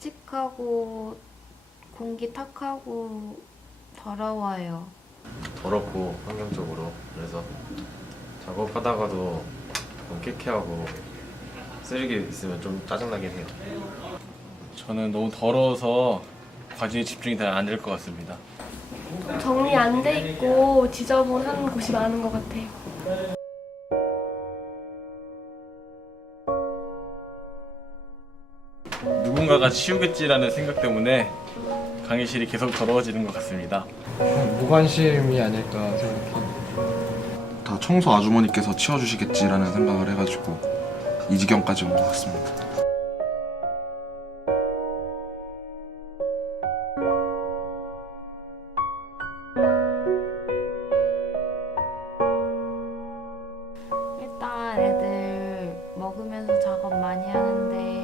칙칙하고 공기 탁하고 더러워요. 더럽고 환경적으로 그래서 작업하다가도 너무 쾌쾌하고 쓰레기 있으면 좀 짜증나긴 해요. 저는 너무 더러워서 과제에 집중이 잘 안 될 것 같습니다. 정리 안 돼 있고 지저분한 곳이 많은 것 같아요. 누군가가 치우겠지라는 생각 때문에 강의실이 계속 더러워지는 것 같습니다. 무관심이 아닐까 생각해요. 다 청소 아주머니께서 치워주시겠지라는 생각을 해가지고 이 지경까지 온 것 같습니다. 일단 애들 먹으면서 작업 많이 하는데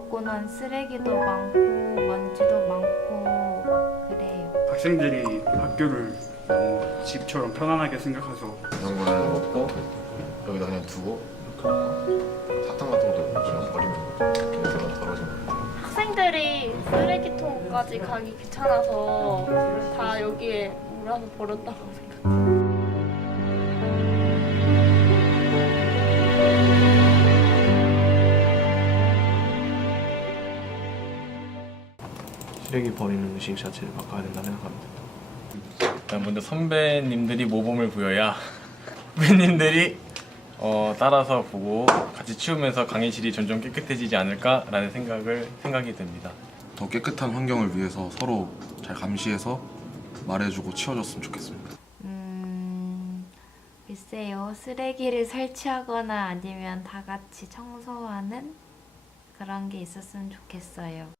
먹고 난 쓰레기도 많고 먼지도 많고 그래요. 학생들이 학교를 너무 집처럼 편안하게 생각해서 이런 거는 먹고 여기다 그냥 두고 사탕 같은 것도 그냥 버리면 그래서 더러워지는 거예요. 학생들이 쓰레기통까지 가기 귀찮아서 다 여기에 몰아서 버렸다고 생각해요. 쓰레기 버리는 의식 자체를 바꿔야 된다 생각합니다. 일단 먼저 선배님들이 모범을 보여야 후배님들이 어, 따라서 보고 같이 치우면서 강의실이 점점 깨끗해지지 않을까라는 생각을 생각이 듭니다. 더 깨끗한 환경을 위해서 서로 잘 감시해서 말해주고 치워줬으면 좋겠습니다. 음, 글쎄요. 쓰레기를 설치하거나 아니면 다 같이 청소하는 그런 게 있었으면 좋겠어요.